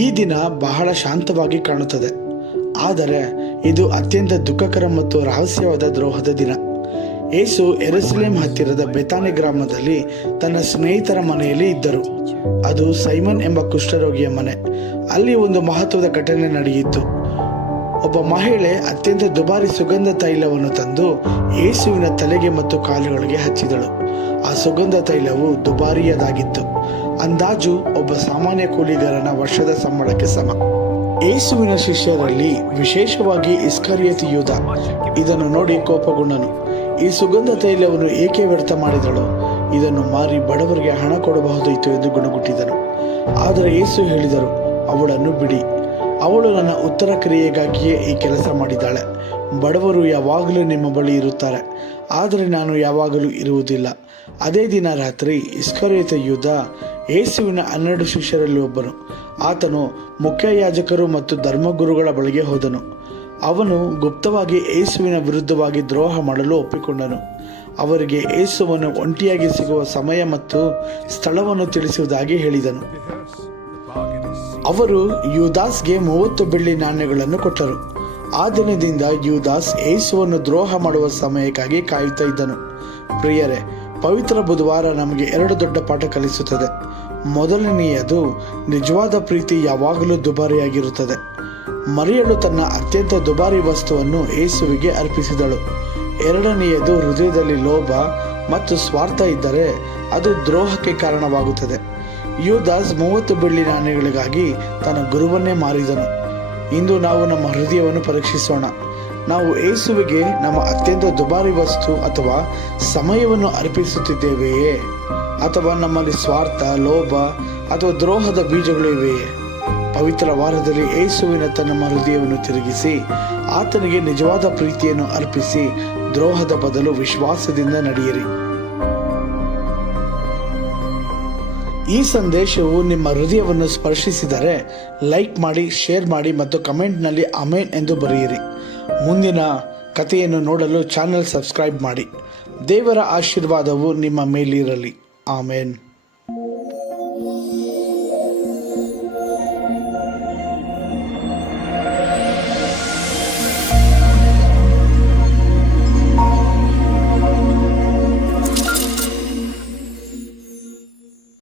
ಈ ದಿನ ಬಹಳ ಶಾಂತವಾಗಿ ಕಾಣುತ್ತದೆ, ಆದರೆ ಇದು ಅತ್ಯಂತ ದುಃಖಕರ ಮತ್ತು ರಹಸ್ಯವಾದ ದ್ರೋಹದ ದಿನ. ಯೇಸು ಯೆರೂಸಲೇಮ್ ಹತ್ತಿರದ ಬೆತಾನಿ ಗ್ರಾಮದಲ್ಲಿ ತನ್ನ ಸ್ನೇಹಿತರ ಮನೆಯಲ್ಲಿ ಇದ್ದರು. ಅದು ಸೈಮನ್ ಎಂಬ ಕುಷ್ಠರೋಗಿಯ ಮನೆ. ಅಲ್ಲಿ ಒಂದು ಮಹತ್ವದ ಘಟನೆ ನಡೆಯಿತು. ಒಬ್ಬ ಮಹಿಳೆ ಅತ್ಯಂತ ದುಬಾರಿ ಸುಗಂಧ ತೈಲವನ್ನು ತಂದು ಯೇಸುವಿನ ತಲೆಗೆ ಮತ್ತು ಕಾಲುಗಳಿಗೆ ಹಚ್ಚಿದಳು. ಆ ಸುಗಂಧ ತೈಲವು ದುಬಾರಿಯದಾಗಿತ್ತು. ಅಂದಾಜು ಒಬ್ಬ ಸಾಮಾನ್ಯ ಕೂಲಿಗಾರನ ವರ್ಷದ ಸಂಬಳಕ್ಕೆ ಸಮ. ಯೇಸುವಿನ ಶಿಷ್ಯರಲ್ಲಿ ವಿಶೇಷವಾಗಿ ಇಸ್ಕರಿಯೋತ ಯೂದ ಇದನ್ನು ನೋಡಿ ಕೋಪಗೊಂಡನು. ಈ ಸುಗಂಧ ತೈಲವನ್ನು ಏಕೆ ವ್ಯರ್ಥ ಮಾಡಿದಳು? ಇದನ್ನು ಮಾರಿ ಬಡವರಿಗೆ ಹಣ ಕೊಡಬಹುದಿತ್ತು ಎಂದು ಗುಣಗುಟ್ಟಿದನು. ಆದರೆ ಯೇಸು ಹೇಳಿದರು, ಅವಳನ್ನು ಬಿಡಿ. ಅವಳು ನನ್ನ ಉತ್ತರ ಕ್ರಿಯೆಗಾಗಿಯೇ ಈ ಕೆಲಸ ಮಾಡಿದ್ದಾಳೆ. ಬಡವರು ಯಾವಾಗಲೂ ನಿಮ್ಮ ಬಳಿ ಇರುತ್ತಾರೆ, ಆದರೆ ನಾನು ಯಾವಾಗಲೂ ಇರುವುದಿಲ್ಲ. ಅದೇ ದಿನ ರಾತ್ರಿ ಇಸ್ಕರಿಯೋತ ಯೂದ ಯೇಸುವಿನ 12 ಶಿಷ್ಯರಲ್ಲಿ ಒಬ್ಬನು. ಆತನು ಮುಖ್ಯಯಾಜಕರು ಮತ್ತು ಧರ್ಮಗುರುಗಳ ಬಳಿಗೆ ಹೋದನು. ಅವನು ಗುಪ್ತವಾಗಿ ಯೇಸುವಿನ ವಿರುದ್ಧವಾಗಿ ದ್ರೋಹ ಮಾಡಲು ಒಪ್ಪಿಕೊಂಡನು. ಅವರಿಗೆ ಯೇಸುವನ್ನು ಒಂಟಿಯಾಗಿ ಸಿಗುವ ಸಮಯ ಮತ್ತು ಸ್ಥಳವನ್ನು ತಿಳಿಸುವುದಾಗಿ ಹೇಳಿದನು. ಅವರು ಯೂದಾಸ್ಗೆ 30 ಬೆಳ್ಳಿ ನಾಣ್ಯಗಳನ್ನು ಕೊಟ್ಟರು. ಆ ದಿನದಿಂದ ಯೂದಾಸ್ ಯೇಸುವನ್ನು ದ್ರೋಹ ಮಾಡುವ ಸಮಯಕ್ಕಾಗಿ ಕಾಯುತ್ತಾ ಇದ್ದನು. ಪ್ರಿಯರೇ, ಪವಿತ್ರ ಬುಧವಾರ ನಮಗೆ 2 ದೊಡ್ಡ ಪಾಠ ಕಲಿಸುತ್ತದೆ. ಮೊದಲನೆಯದು, ನಿಜವಾದ ಪ್ರೀತಿ ಯಾವಾಗಲೂ ದುಬಾರಿಯಾಗಿರುತ್ತದೆ. ಮರಿಯಳು ತನ್ನ ಅತ್ಯಂತ ದುಬಾರಿ ವಸ್ತುವನ್ನು ಯೇಸುವಿಗೆ ಅರ್ಪಿಸಿದಳು. ಎರಡನೆಯದು, ಹೃದಯದಲ್ಲಿ ಲೋಭ ಮತ್ತು ಸ್ವಾರ್ಥ ಇದ್ದರೆ ಅದು ದ್ರೋಹಕ್ಕೆ ಕಾರಣವಾಗುತ್ತದೆ. ಯೂದಾಸ್ 30 ಬೆಳ್ಳಿ ನಾಣ್ಯಗಳಿಗಾಗಿ ತನ್ನ ಗುರುವನ್ನೇ ಮಾರಿದನು. ಇಂದು ನಾವು ನಮ್ಮ ಹೃದಯವನ್ನು ಪರೀಕ್ಷಿಸೋಣ. ನಾವು ಯೇಸುವಿಗೆ ನಮ್ಮ ಅತ್ಯಂತ ದುಬಾರಿ ವಸ್ತು ಅಥವಾ ಸಮಯವನ್ನು ಅರ್ಪಿಸುತ್ತಿದ್ದೇವೆಯೇ? ಅಥವಾ ನಮ್ಮಲ್ಲಿ ಸ್ವಾರ್ಥ, ಲೋಭ ಅಥವಾ ದ್ರೋಹದ ಬೀಜಗಳಿವೆಯೇ? ಪವಿತ್ರ ವಾರದಲ್ಲಿ ಯೇಸುವಿನತ್ತ ನಮ್ಮ ಹೃದಯವನ್ನು ತಿರುಗಿಸಿ ಆತನಿಗೆ ನಿಜವಾದ ಪ್ರೀತಿಯನ್ನು ಅರ್ಪಿಸಿ ದ್ರೋಹದ ಬದಲು ವಿಶ್ವಾಸದಿಂದ ನಡೆಯಿರಿ. ಈ ಸಂದೇಶವು ನಿಮ್ಮ ಹೃದಯವನ್ನು ಸ್ಪರ್ಶಿಸಿದರೆ ಲೈಕ್ ಮಾಡಿ, ಶೇರ್ ಮಾಡಿ ಮತ್ತು ಕಮೆಂಟ್ನಲ್ಲಿ ಆಮೆನ್ ಎಂದು ಬರೆಯಿರಿ. ಮುಂದಿನ ಕಥೆಯನ್ನು ನೋಡಲು ಚಾನೆಲ್ ಸಬ್ಸ್ಕ್ರೈಬ್ ಮಾಡಿ. ದೇವರ ಆಶೀರ್ವಾದವು ನಿಮ್ಮ ಮೇಲಿರಲಿ. ಆಮೆನ್.